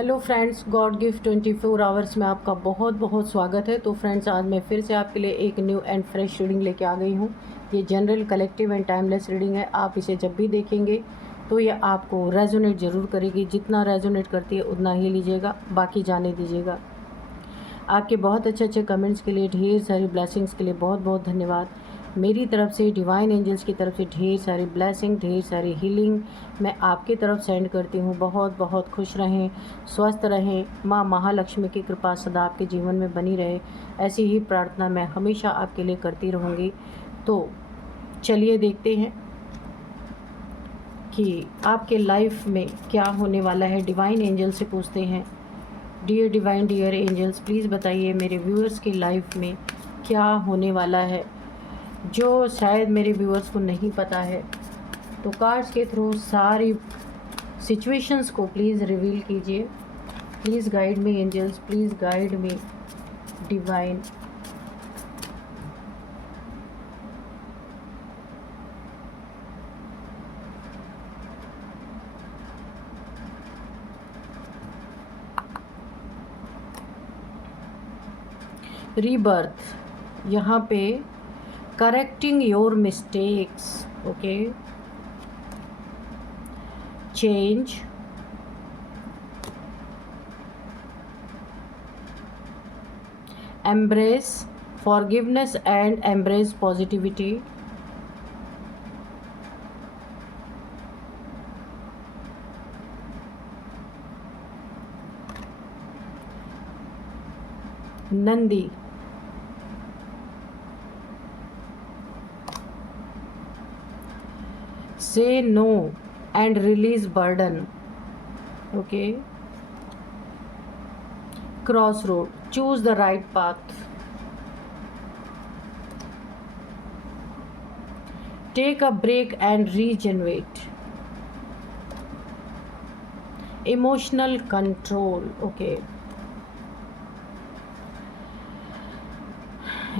Hello friends, God gift 24 hours में आपका बहुत बहुत स्वागत है। तो फ्रेंड्स, आज मैं फिर से आपके लिए एक न्यू एंड फ्रेश रीडिंग लेके आ गई हूँ। ये general, collective and timeless reading है। आप इसे जब भी देखेंगे तो ये आपको रेजोनेट ज़रूर करेगी। जितना रेजोनेट करती है उतना ही लीजिएगा, बाकी जाने दीजिएगा। आपके बहुत अच्छे अच्छे कमेंट्स के लिए, ढेर सारी ब्लेसिंग्स के लिए बहुत बहुत धन्यवाद। मेरी तरफ से, डिवाइन एंजल्स की तरफ से ढेर सारी ब्लेसिंग, ढेर सारी हीलिंग मैं आपकी तरफ सेंड करती हूँ। बहुत बहुत खुश रहें, स्वस्थ रहें, माँ महालक्ष्मी की कृपा सदा आपके जीवन में बनी रहे, ऐसी ही प्रार्थना मैं हमेशा आपके लिए करती रहूँगी। तो चलिए देखते हैं कि आपके लाइफ में क्या होने वाला है। डिवाइन एंजल से पूछते हैं, dear divine, dear angels, please बताइए मेरे व्यूअर्स की लाइफ में क्या होने वाला है, जो शायद मेरे व्यूअर्स को नहीं पता है। तो कार्ड्स के थ्रू सारी सिचुएशंस को प्लीज़ रिवील कीजिए। Please guide me angels, please guide me divine. Rebirth, यहाँ पे correcting your mistakes, okay, change, embrace forgiveness and embrace positivity, Nandi, say no and release burden, okay, crossroad, choose the right path, take a break and regenerate, emotional control, okay,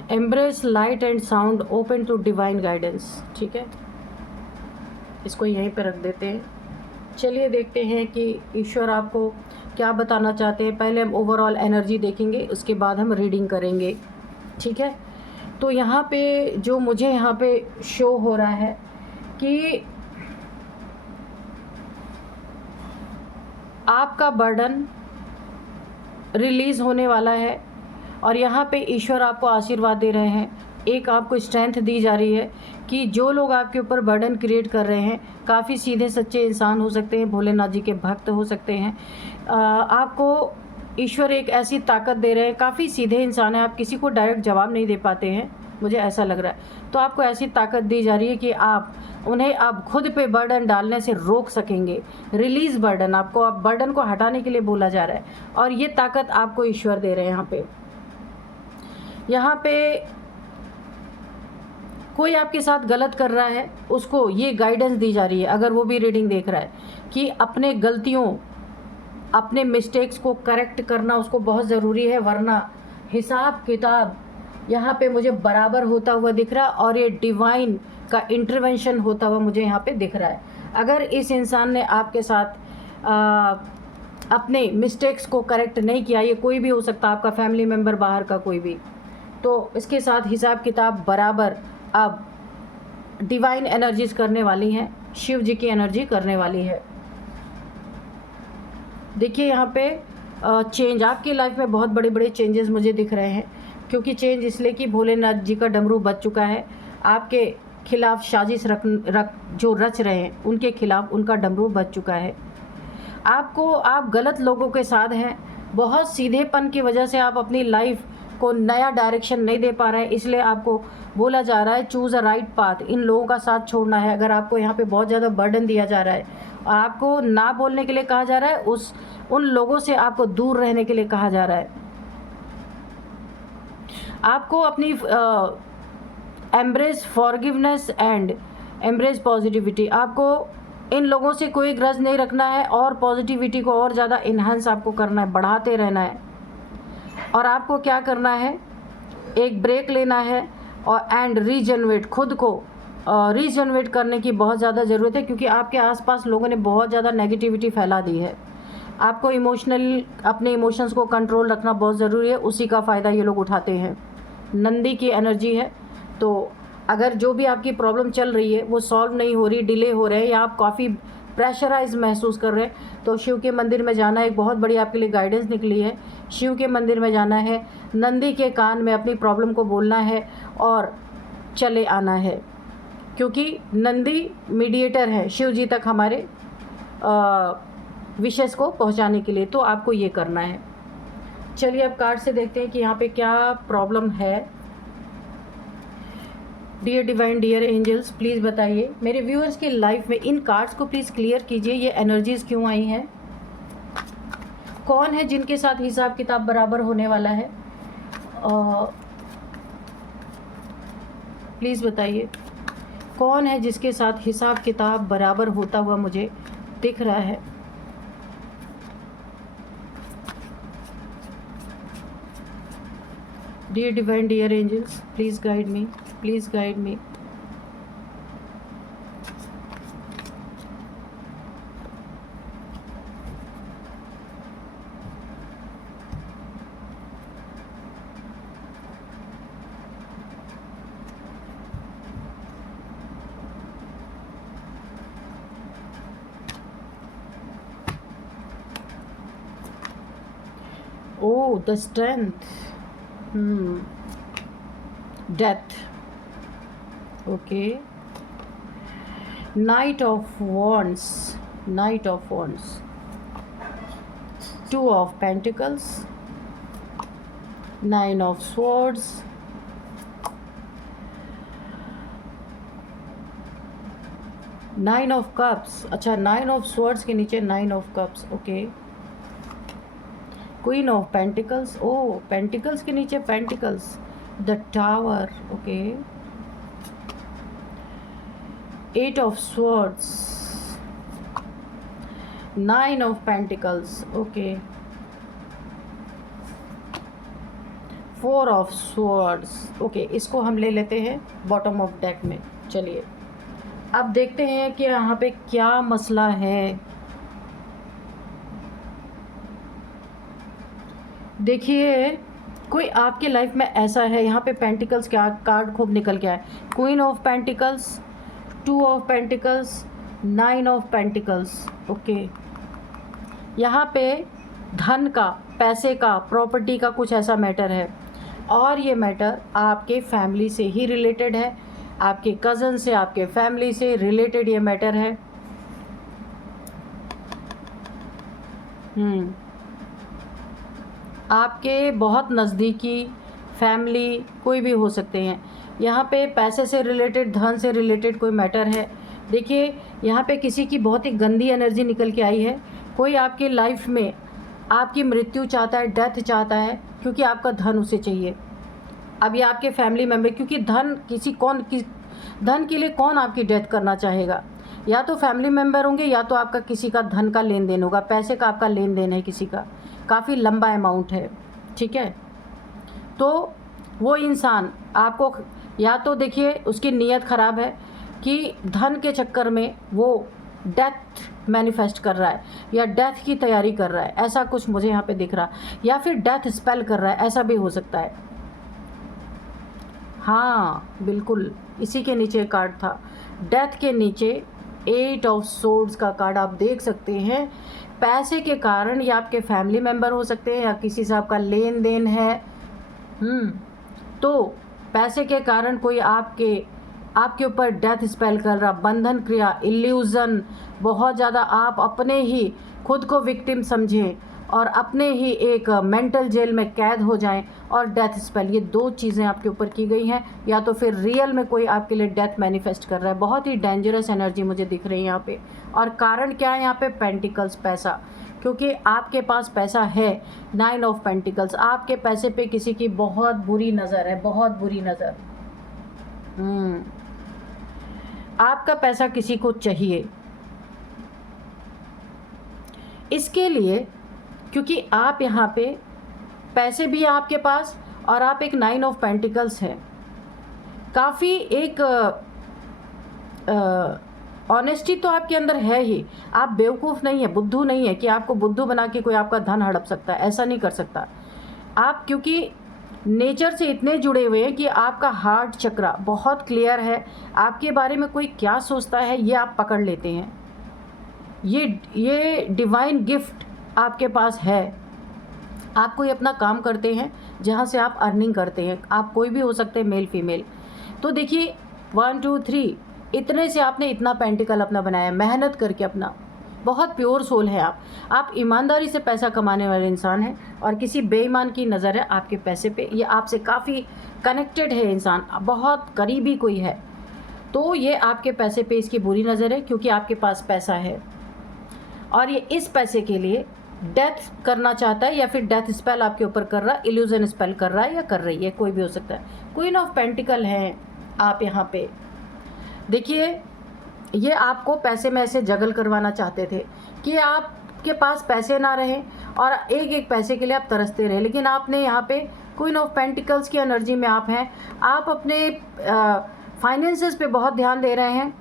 embrace light and sound, open to divine guidance। ठीक है, इसको यहीं पे रख देते हैं। चलिए देखते हैं कि ईश्वर आपको क्या बताना चाहते हैं। पहले हम ओवरऑल एनर्जी देखेंगे, उसके बाद हम रीडिंग करेंगे, ठीक है। तो यहाँ पे जो मुझे यहाँ पे शो हो रहा है कि आपका बर्डन रिलीज़ होने वाला है और यहाँ पे ईश्वर आपको आशीर्वाद दे रहे हैं। एक आपको स्ट्रेंथ दी जा रही है कि जो लोग आपके ऊपर बर्डन क्रिएट कर रहे हैं, काफ़ी सीधे सच्चे इंसान हो सकते हैं, भोलेनाथ जी के भक्त हो सकते हैं। आपको ईश्वर एक ऐसी ताकत दे रहे हैं, काफ़ी सीधे इंसान है, आप किसी को डायरेक्ट जवाब नहीं दे पाते हैं, मुझे ऐसा लग रहा है। तो आपको ऐसी ताकत दी जा रही है कि आप उन्हें आप खुद पे बर्डन डालने से रोक सकेंगे। रिलीज़ बर्डन, आपको आप बर्डन को हटाने के लिए बोला जा रहा है और ये ताकत आपको ईश्वर दे रहे हैं। यहाँ पे कोई आपके साथ गलत कर रहा है, उसको ये गाइडेंस दी जा रही है, अगर वो भी रीडिंग देख रहा है, कि अपने गलतियों, अपने मिस्टेक्स को करेक्ट करना उसको बहुत ज़रूरी है, वरना हिसाब किताब यहाँ पे मुझे बराबर होता हुआ दिख रहा है और ये डिवाइन का इंटरवेंशन होता हुआ मुझे यहाँ पे दिख रहा है। अगर इस इंसान ने आपके साथ अपने मिस्टेक्स को करेक्ट नहीं किया, ये कोई भी हो सकता, आपका फैमिली मेम्बर, बाहर का कोई भी, तो इसके साथ हिसाब किताब बराबर अब डिवाइन एनर्जीज करने वाली हैं, शिव जी की एनर्जी करने वाली है। देखिए यहाँ पे चेंज, आपकी लाइफ में बहुत बड़े बड़े चेंजेस मुझे दिख रहे हैं, क्योंकि चेंज इसलिए कि भोलेनाथ जी का डमरू बज चुका है। आपके खिलाफ साजिश जो रच रहे हैं उनके खिलाफ उनका डमरू बज चुका है। आप गलत लोगों के साथ हैं, बहुत सीधेपन की वजह से आप अपनी लाइफ को नया डायरेक्शन नहीं दे पा रहे हैं, इसलिए आपको बोला जा रहा है चूज़ अ राइट पाथ। इन लोगों का साथ छोड़ना है। अगर आपको यहाँ पे बहुत ज़्यादा बर्डन दिया जा रहा है और आपको ना बोलने के लिए कहा जा रहा है, उन लोगों से आपको दूर रहने के लिए कहा जा रहा है। आपको अपनी embrace forgiveness and embrace positivity, आपको इन लोगों से कोई ग्रज नहीं रखना है और पॉजिटिविटी को और ज़्यादा इन्हांस आपको करना है, बढ़ाते रहना है। और आपको क्या करना है, एक ब्रेक लेना है और एंड रीजनरेट, खुद को रीजनरेट करने की बहुत ज़्यादा ज़रूरत है, क्योंकि आपके आसपास लोगों ने बहुत ज़्यादा नेगेटिविटी फैला दी है। आपको अपने इमोशंस को कंट्रोल रखना बहुत ज़रूरी है, उसी का फ़ायदा ये लोग उठाते हैं। नंदी की एनर्जी है, तो अगर जो भी आपकी प्रॉब्लम चल रही है वो सॉल्व नहीं हो रही, डिले हो रहे हैं, या आप काफ़ी प्रेशराइज महसूस कर रहे हैं, तो शिव के मंदिर में जाना एक बहुत बड़ी आपके लिए गाइडेंस निकली है। शिव के मंदिर में जाना है, नंदी के कान में अपनी प्रॉब्लम को बोलना है और चले आना है, क्योंकि नंदी मीडिएटर है शिव जी तक हमारे विशेष को पहुंचाने के लिए। तो आपको ये करना है। चलिए अब कार्ड से देखते हैं कि यहाँ पे क्या प्रॉब्लम है। Dear divine, dear angels, please बताइए मेरे व्यूअर्स की लाइफ में इन कार्ड्स को प्लीज़ क्लियर कीजिए, ये एनर्जीज़ क्यों आई हैं, कौन है जिनके साथ हिसाब किताब बराबर होने वाला है। प्लीज़ बताइए कौन है जिसके साथ हिसाब किताब बराबर होता हुआ मुझे दिख रहा है। Dear divine, dear angels, please guide me, please guide me. Oh, the strength. Death. Okay. Knight of Wands. Knight of Wands. Two of Pentacles. Nine of Swords. Nine of Cups. अच्छा, Nine of Swords के नीचे Nine of Cups. Okay. Queen of pentacles, oh pentacles के नीचे pentacles, the tower, okay. Eight of swords, nine of pentacles, okay. Four of swords, okay. इसको हम ले लेते हैं बॉटम ऑफ डेक में। चलिए अब देखते हैं कि यहाँ पे क्या मसला है। देखिए कोई आपके लाइफ में ऐसा है, यहाँ पे पेंटिकल्स क्या कार्ड खूब निकल के आए, queen of pentacles, two of pentacles, nine of pentacles, okay. यहाँ पे धन का, पैसे का, प्रॉपर्टी का कुछ ऐसा मैटर है, और ये मैटर आपके फैमिली से ही रिलेटेड है, आपके कज़न से, आपके फैमिली से रिलेटेड ये मैटर है। आपके बहुत नज़दीकी फैमिली कोई भी हो सकते हैं। यहाँ पे पैसे से रिलेटेड, धन से रिलेटेड कोई मैटर है। देखिए यहाँ पे किसी की बहुत ही गंदी एनर्जी निकल के आई है। कोई आपकी लाइफ में आपकी मृत्यु चाहता है, डेथ चाहता है, क्योंकि आपका धन उसे चाहिए। अब ये आपके फैमिली मेम्बर, क्योंकि धन के लिए कौन आपकी डेथ करना चाहेगा। या तो फैमिली मेम्बर होंगे, या तो आपका किसी का धन का लेन देन होगा, पैसे का आपका लेन देन है किसी का, काफ़ी लंबा अमाउंट है, ठीक है। तो वो इंसान आपको, या तो देखिए उसकी नीयत ख़राब है कि धन के चक्कर में वो डेथ मैनिफेस्ट कर रहा है, या डेथ की तैयारी कर रहा है, ऐसा कुछ मुझे यहाँ पे दिख रहा है। या फिर डेथ स्पेल कर रहा है, ऐसा भी हो सकता है। हाँ बिल्कुल, इसी के नीचे कार्ड था, डेथ के नीचे एट ऑफ सोर्ड्स का कार्ड आप देख सकते हैं। पैसे के कारण या आपके फैमिली मेम्बर हो सकते हैं, या किसी से आपका लेन देन है। तो पैसे के कारण कोई आपके ऊपर डेथ स्पेल कर रहा, बंधन क्रिया, इल्यूज़न, बहुत ज़्यादा आप अपने ही खुद को विक्टिम समझें और अपने ही एक मेंटल जेल में कैद हो जाएं, और डेथ स्पेल, ये दो चीज़ें आपके ऊपर की गई हैं। या तो फिर रियल में कोई आपके लिए डेथ मैनिफेस्ट कर रहा है। बहुत ही डेंजरस एनर्जी मुझे दिख रही है यहाँ पे। और कारण क्या है यहाँ पे, पेंटिकल्स, पैसा, क्योंकि आपके पास पैसा है। नाइन ऑफ पेंटिकल्स, आपके पैसे पे किसी की बहुत बुरी नज़र है, बहुत बुरी नज़र। आपका पैसा किसी को चाहिए, इसके लिए, क्योंकि आप यहाँ पे पैसे भी हैं आपके पास, और आप एक नाइन ऑफ पेंटिकल्स है। काफ़ी एक ऑनेस्टी तो आपके अंदर है ही, आप बेवकूफ़ नहीं है, बुद्धू नहीं है कि आपको बुद्धू बना के कोई आपका धन हड़प सकता है, ऐसा नहीं कर सकता आप, क्योंकि नेचर से इतने जुड़े हुए हैं कि आपका हार्ट चक्रा बहुत क्लियर है, आपके बारे में कोई क्या सोचता है ये आप पकड़ लेते हैं। ये डिवाइन गिफ्ट आपके पास है। आप कोई अपना काम करते हैं जहाँ से आप अर्निंग करते हैं, आप कोई भी हो सकते हैं, मेल फीमेल। तो देखिए 1 2 3 इतने से आपने इतना पेंटिकल अपना बनाया, मेहनत करके अपना, बहुत प्योर सोल है आप ईमानदारी से पैसा कमाने वाले इंसान हैं और किसी बेईमान की नज़र है आपके पैसे पे, ये आपसे काफ़ी कनेक्टेड है इंसान, बहुत करीबी कोई है, तो ये आपके पैसे पे इसकी बुरी नज़र है क्योंकि आपके पास पैसा है और ये इस पैसे के लिए डेथ करना चाहता है या फिर डेथ स्पेल आपके ऊपर कर रहा है, इल्यूजन स्पेल कर रहा है या कर रही है, कोई भी हो सकता है। क्वीन ऑफ पेंटिकल है आप यहाँ पे। देखिए ये आपको पैसे में ऐसे जगल करवाना चाहते थे कि आपके पास पैसे ना रहें और एक एक पैसे के लिए आप तरसते रहे, लेकिन आपने यहाँ पे क्वीन ऑफ पेंटिकल्स की एनर्जी में आप हैं, आप अपने फाइनेंसेस पे बहुत ध्यान दे रहे हैं,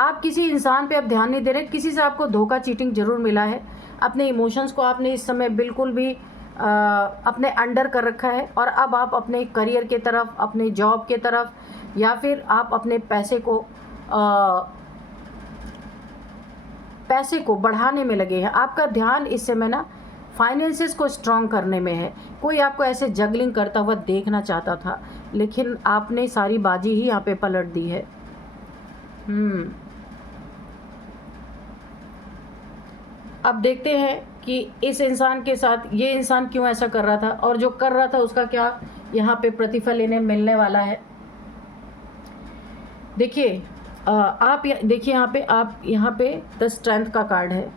आप किसी इंसान पे अब ध्यान नहीं दे रहे, किसी से आपको धोखा चीटिंग ज़रूर मिला है, अपने इमोशंस को आपने इस समय बिल्कुल भी अपने अंडर कर रखा है और अब आप अपने करियर के तरफ, अपने जॉब के तरफ या फिर आप अपने पैसे को बढ़ाने में लगे हैं। आपका ध्यान इस समय ना फाइनेंसेस को स्ट्रॉन्ग करने में है। कोई आपको ऐसे जगलिंग करता हुआ देखना चाहता था लेकिन आपने सारी बाजी ही यहाँ पे पलट दी है। अब देखते हैं कि इस इंसान के साथ ये इंसान क्यों ऐसा कर रहा था और जो कर रहा था उसका क्या यहाँ पे प्रतिफल इन्हें मिलने वाला है। देखिए आप देखिए यहाँ पे द स्ट्रेंथ का कार्ड है।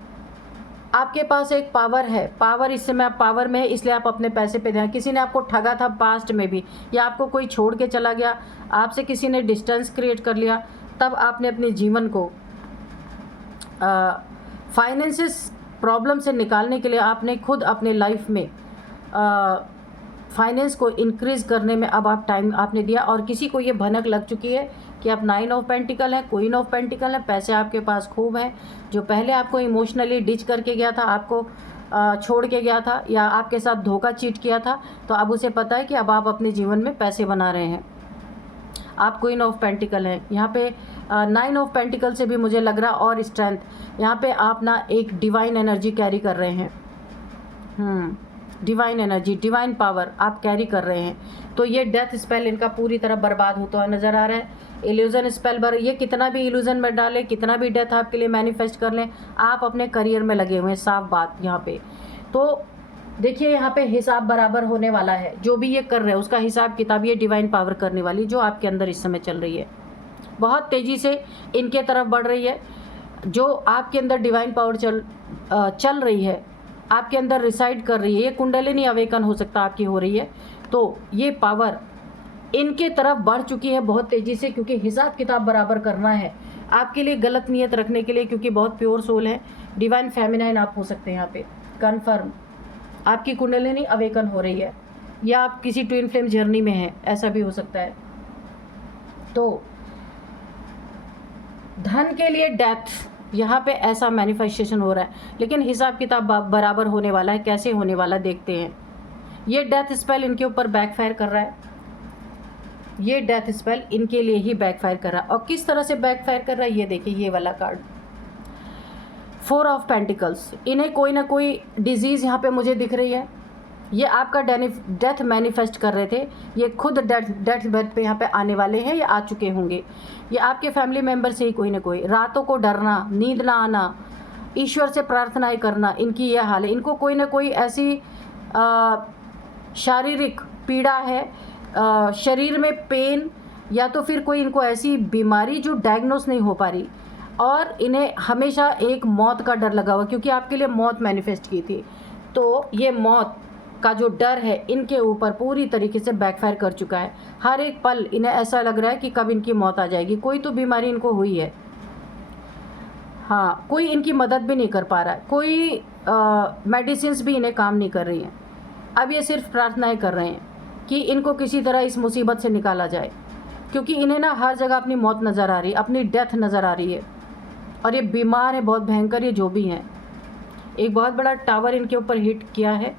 आपके पास एक पावर है, पावर इस समय आप पावर में है, इसलिए आप अपने पैसे पे ध्यान, किसी ने आपको ठगा था पास्ट में भी, या आपको कोई छोड़ के चला गया, आपसे किसी ने डिस्टेंस क्रिएट कर लिया, तब आपने अपने जीवन को फाइनेंसिस प्रॉब्लम से निकालने के लिए आपने खुद अपने लाइफ में फाइनेंस को इंक्रीज़ करने में अब आप टाइम आपने दिया और किसी को ये भनक लग चुकी है कि आप 9 ऑफ पेंटिकल हैं, क्वीन ऑफ पेंटिकल हैं, पैसे आपके पास खूब हैं। जो पहले आपको इमोशनली डिच करके गया था, आपको छोड़ के गया था या आपके साथ धोखा चीट किया था, तो अब उसे पता है कि अब आप अपने जीवन में पैसे बना रहे हैं। आप क्वीन ऑफ पेंटिकल हैं यहाँ पे। 9 ऑफ पेंटिकल से भी मुझे लग रहा और स्ट्रेंथ, यहाँ पे आप ना एक डिवाइन एनर्जी कैरी कर रहे हैं। डिवाइन एनर्जी, डिवाइन पावर आप कैरी कर रहे हैं। तो ये डेथ स्पेल इनका पूरी तरह बर्बाद होता हुआ नज़र आ रहा है। इल्यूजन स्पेल ये कितना भी इल्यूजन में डालें, कितना भी डेथ आपके लिए मैनिफेस्ट कर लें, आप अपने करियर में लगे हुए हैं, साफ बात यहाँ पे। तो देखिए यहाँ पे हिसाब बराबर होने वाला है, जो भी ये कर रहे हैं उसका हिसाब किताब ये डिवाइन पावर करने वाली जो आपके अंदर इस समय चल रही है, बहुत तेज़ी से इनके तरफ बढ़ रही है। जो आपके अंदर डिवाइन पावर चल रही है, आपके अंदर रिसाइड कर रही है, ये कुंडलिनी अवेकन हो सकता आपकी हो रही है, तो ये पावर इनके तरफ बढ़ चुकी है बहुत तेज़ी से, क्योंकि हिसाब किताब बराबर करना है आपके लिए, गलत नियत रखने के लिए, क्योंकि बहुत प्योर सोल है, डिवाइन फेमिनाइन आप हो सकते हैं यहाँ पे। कन्फर्म आपकी कुंडलिनी अवेकन हो रही है या आप किसी ट्विन फ्लेम जर्नी में हैं, ऐसा भी हो सकता है। तो धन के लिए डेथ यहाँ पे ऐसा मैनिफेस्टेशन हो रहा है, लेकिन हिसाब किताब बराबर होने वाला है। कैसे होने वाला देखते हैं। ये डेथ स्पेल इनके ऊपर बैकफायर कर रहा है, ये डेथ स्पेल इनके लिए ही बैकफायर कर रहा है। और किस तरह से बैकफायर कर रहा है ये देखिए, ये वाला कार्ड 4 ऑफ पेंटिकल्स। इन्हें कोई ना कोई डिजीज़ यहाँ पे मुझे दिख रही है। ये आपका डेथ मैनिफेस्ट कर रहे थे, ये खुद डेथ बेड पे यहाँ पे आने वाले हैं या आ चुके होंगे। ये आपके फैमिली मेम्बर से ही कोई ना कोई, रातों को डरना, नींद ना आना, ईश्वर से प्रार्थनाएं करना, इनकी यह हाल है। इनको कोई ना कोई ऐसी शारीरिक पीड़ा है, शरीर में पेन, या तो फिर कोई इनको ऐसी बीमारी जो डायग्नोस नहीं हो पा रही, और इन्हें हमेशा एक मौत का डर लगा हुआ, क्योंकि आपके लिए मौत मैनिफेस्ट की थी। तो ये मौत का जो डर है इनके ऊपर पूरी तरीके से बैकफायर कर चुका है। हर एक पल इन्हें ऐसा लग रहा है कि कब इनकी मौत आ जाएगी। कोई तो बीमारी इनको हुई है, हाँ, कोई इनकी मदद भी नहीं कर पा रहा है, कोई मेडिसिन्स भी इन्हें काम नहीं कर रही हैं। अब ये सिर्फ प्रार्थनाएं कर रहे हैं कि इनको किसी तरह इस मुसीबत से निकाला जाए, क्योंकि इन्हें ना हर जगह अपनी मौत नज़र आ रही है, अपनी डेथ नज़र आ रही है। और ये बीमार है बहुत भयंकर, ये जो भी हैं। एक बहुत बड़ा टावर इनके ऊपर हिट किया है,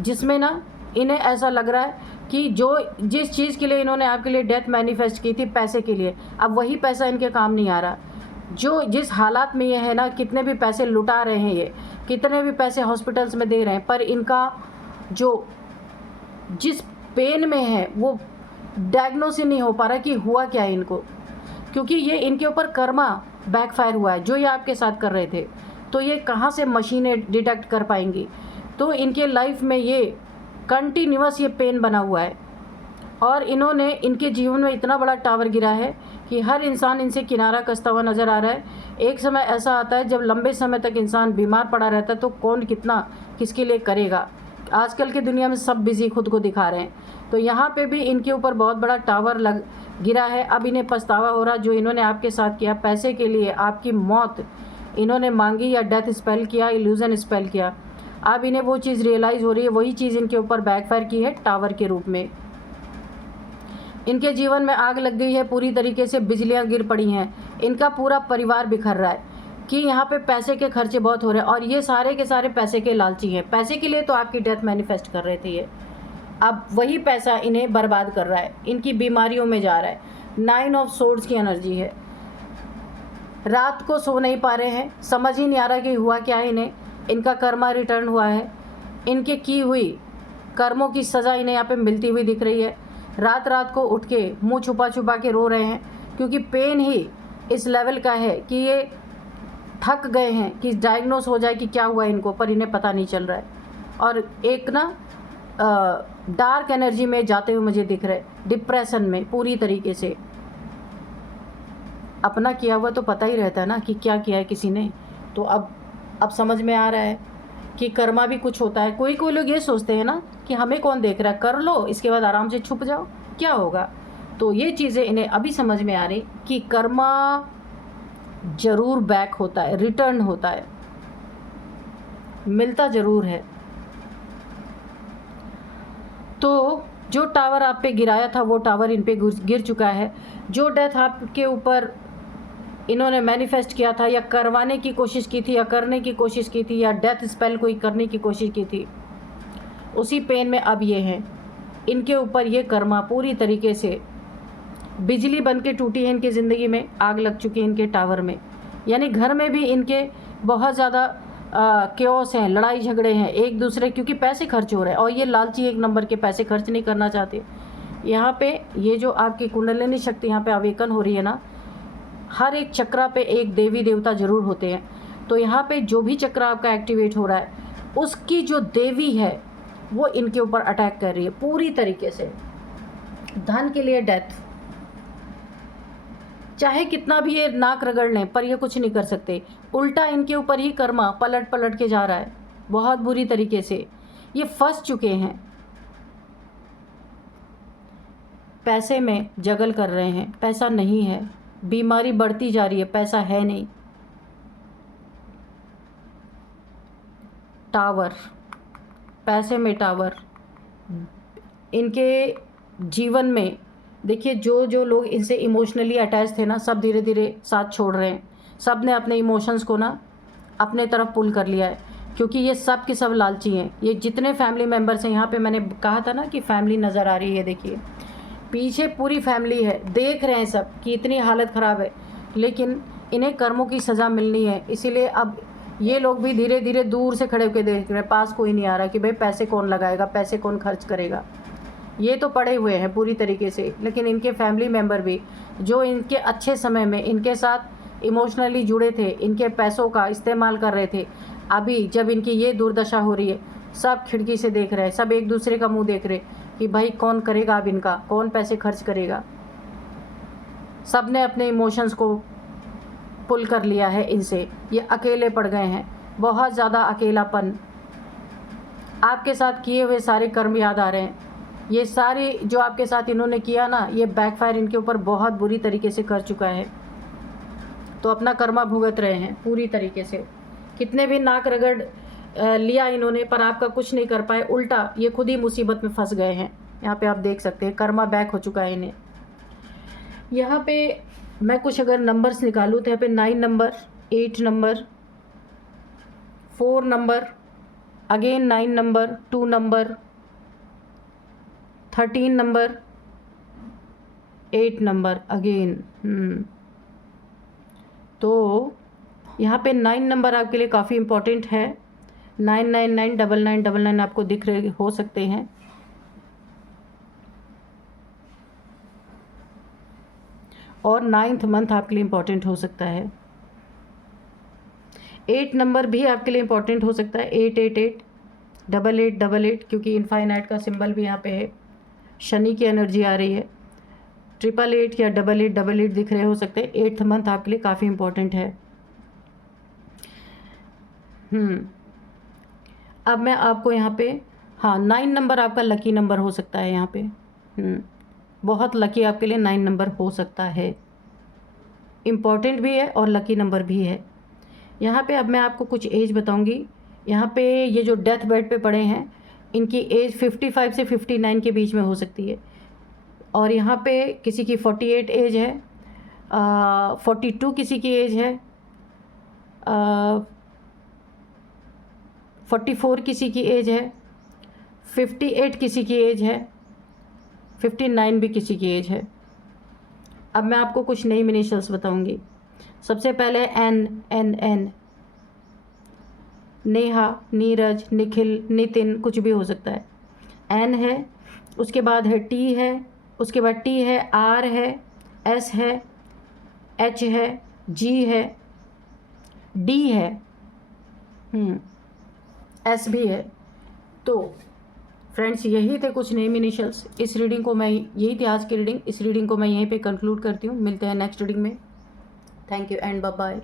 जिसमें ना इन्हें ऐसा लग रहा है कि जिस चीज़ के लिए इन्होंने आपके लिए डेथ मैनिफेस्ट की थी, पैसे के लिए, अब वही पैसा इनके काम नहीं आ रहा। जिस हालात में ये है ना, कितने भी पैसे लुटा रहे हैं ये, कितने भी पैसे हॉस्पिटल्स में दे रहे हैं, पर इनका जिस पेन में है वो डायग्नोस ही नहीं हो पा रहा कि हुआ क्या है इनको, क्योंकि ये इनके ऊपर कर्मा बैकफायर हुआ है जो ये आपके साथ कर रहे थे। तो ये कहाँ से मशीनें डिटेक्ट कर पाएंगी? तो इनके लाइफ में ये कंटिन्यूअस ये पेन बना हुआ है, और इन्होंने इनके जीवन में इतना बड़ा टावर गिरा है कि हर इंसान इनसे किनारा कसता हुआ नज़र आ रहा है। एक समय ऐसा आता है जब लंबे समय तक इंसान बीमार पड़ा रहता है, तो कौन कितना किसके लिए करेगा। आजकल की दुनिया में सब बिजी खुद को दिखा रहे हैं। तो यहाँ पे भी इनके ऊपर बहुत बड़ा टावर गिरा है। अब इन्हें पछतावा हो रहा जो इन्होंने आपके साथ किया, पैसे के लिए आपकी मौत इन्होंने मांगी या डेथ स्पेल किया, इल्यूजन स्पेल किया। अब इन्हें वो चीज़ रियलाइज़ हो रही है, वही चीज़ इनके ऊपर बैकफायर की है टावर के रूप में। इनके जीवन में आग लग गई है, पूरी तरीके से बिजलियां गिर पड़ी हैं, इनका पूरा परिवार बिखर रहा है कि यहाँ पे पैसे के खर्चे बहुत हो रहे हैं, और ये सारे के सारे पैसे के लालची हैं। पैसे के लिए तो आपकी डेथ मैनिफेस्ट कर रहे थे ये, अब वही पैसा इन्हें बर्बाद कर रहा है, इनकी बीमारियों में जा रहा है। 9 ऑफ सोर्ड्स की एनर्जी है। रात को सो नहीं पा रहे हैं, समझ ही नहीं आ रहा कि हुआ क्या है इन्हें। इनका कर्मा रिटर्न हुआ है, इनके की हुई कर्मों की सज़ा इन्हें यहाँ पे मिलती हुई दिख रही है। रात रात को उठ के मुँह छुपा छुपा के रो रहे हैं, क्योंकि पेन ही इस लेवल का है कि ये थक गए हैं कि डायग्नोस हो जाए कि क्या हुआ इनको, पर इन्हें पता नहीं चल रहा है। और एक ना डार्क एनर्जी में जाते हुए मुझे दिख रहे, डिप्रेशन में पूरी तरीके से। अपना किया हुआ तो पता ही रहता है ना कि क्या किया है किसी ने। तो अब समझ में आ रहा है कि कर्मा भी कुछ होता है। कोई कोई लोग ये सोचते हैं ना कि हमें कौन देख रहा है, कर लो इसके बाद आराम से छुप जाओ, क्या होगा। तो ये चीज़ें इन्हें अभी समझ में आ रही कि कर्मा ज़रूर बैक होता है, रिटर्न होता है, मिलता ज़रूर है। तो जो टावर आप पे गिराया था वो टावर इन पे गिर चुका है। जो डेथ आपके ऊपर इन्होंने मैनिफेस्ट किया था या करवाने की कोशिश की थी या करने की कोशिश की थी या डेथ स्पेल कोई करने की कोशिश की थी, उसी पेन में अब ये हैं। इनके ऊपर ये कर्मा पूरी तरीके से बिजली बन के टूटी है, इनकी ज़िंदगी में आग लग चुकी है इनके टावर में। यानी घर में भी इनके बहुत ज़्यादा क्योस हैं, लड़ाई झगड़े हैं एक दूसरे, क्योंकि पैसे खर्च हो रहे हैं और ये लालची एक नंबर के पैसे खर्च नहीं करना चाहते। यहाँ पे ये जो आपकी कुंडलिनी शक्ति यहाँ पे अवेकन हो रही है ना, हर एक चक्रा पे एक देवी देवता ज़रूर होते हैं। तो यहाँ पे जो भी चक्र आपका एक्टिवेट हो रहा है, उसकी जो देवी है वो इनके ऊपर अटैक कर रही है पूरी तरीके से। धन के लिए डेथ, चाहे कितना भी ये नाक रगड़ लें पर ये कुछ नहीं कर सकते। उल्टा इनके ऊपर ही कर्मा पलट पलट के जा रहा है बहुत बुरी तरीके से। ये फंस चुके हैं, पैसे में जगल कर रहे हैं, पैसा नहीं है, बीमारी बढ़ती जा रही है, पैसा है नहीं। टावर, पैसे में टावर। इनके जीवन में देखिए जो जो लोग इनसे इमोशनली अटैच थे ना, सब धीरे धीरे साथ छोड़ रहे हैं। सब ने अपने इमोशंस को ना अपने तरफ पुल कर लिया है, क्योंकि ये सब के सब लालची हैं। ये जितने फैमिली मेम्बर्स हैं, यहाँ पे मैंने कहा था ना कि फैमिली नज़र आ रही है, देखिए पीछे पूरी फैमिली है, देख रहे हैं सब कि इतनी हालत ख़राब है, लेकिन इन्हें कर्मों की सज़ा मिलनी है। इसीलिए अब ये लोग भी धीरे धीरे दूर से खड़े होकर देख रहे हैं, पास कोई नहीं आ रहा कि भाई पैसे कौन लगाएगा, पैसे कौन खर्च करेगा। ये तो पड़े हुए हैं पूरी तरीके से, लेकिन इनके फैमिली मेम्बर भी जो इनके अच्छे समय में इनके साथ इमोशनली जुड़े थे, इनके पैसों का इस्तेमाल कर रहे थे, अभी जब इनकी ये दुर्दशा हो रही है, सब खिड़की से देख रहे हैं, सब एक दूसरे का मुंह देख रहे कि भाई कौन करेगा अब इनका, कौन पैसे खर्च करेगा। सब ने अपने इमोशंस को पुल कर लिया है इनसे, ये अकेले पड़ गए हैं, बहुत ज़्यादा अकेलापन। आपके साथ किए हुए सारे कर्म याद आ रहे हैं। ये सारी जो आपके साथ इन्होंने किया ना, ये बैकफायर इनके ऊपर बहुत बुरी तरीके से कर चुका है। तो अपना कर्मा भुगत रहे हैं पूरी तरीके से। कितने भी नाक रगड़ लिया इन्होंने, पर आपका कुछ नहीं कर पाए, उल्टा ये खुद ही मुसीबत में फंस गए हैं। यहाँ पे आप देख सकते हैं कर्मा बैक हो चुका है इन्हें। यहाँ पे मैं कुछ अगर नंबर्स निकालूँ तो यहाँ पे 9 number, 8 number, 4 number, again 9 number, 2 number, 13 number, 8 number again. तो यहाँ पे 9 नंबर आपके लिए काफ़ी इम्पोर्टेंट है। 9999999 आपको दिख रहे हो सकते हैं। और 9th मंथ आपके लिए इम्पोर्टेंट हो सकता है। 8 नंबर भी आपके लिए इम्पोर्टेंट हो सकता है। 888, 8888, क्योंकि इनफाइनाइट का सिंबल भी यहाँ पे है, शनि की एनर्जी आ रही है। 888 या 8888 दिख रहे हो सकते हैं। 8th मंथ आपके लिए काफ़ी इम्पोर्टेंट है। अब मैं आपको यहाँ पे, हाँ, 9 नंबर आपका लकी नंबर हो सकता है यहाँ पे। बहुत लकी आपके लिए 9 नंबर हो सकता है, इम्पॉर्टेंट भी है और लकी नंबर भी है। यहाँ पे अब मैं आपको कुछ एज बताऊँगी। यहाँ पे ये जो डेथ बेड पे पड़े हैं, इनकी एज 55 से 59 के बीच में हो सकती है। और यहाँ पे किसी की 48 एज है, 42 किसी की एज है, 44 किसी की एज है, 58 किसी की एज है, 59 भी किसी की एज है। अब मैं आपको कुछ नई इनिशियल्स बताऊंगी। सबसे पहले एन, नेहा, नीरज, निखिल, नितिन, कुछ भी हो सकता है। एन है, उसके बाद है टी है, उसके बाद टी है, आर है, एस है, एच है, जी है, डी है, एस भी है। तो फ्रेंड्स, यही थे कुछ नेम इनिशियल्स। इस रीडिंग को मैं, यही थी आज की रीडिंग। इस रीडिंग को मैं यहीं पे कंक्लूड करती हूँ। मिलते हैं नेक्स्ट रीडिंग में। Thank you and bye bye.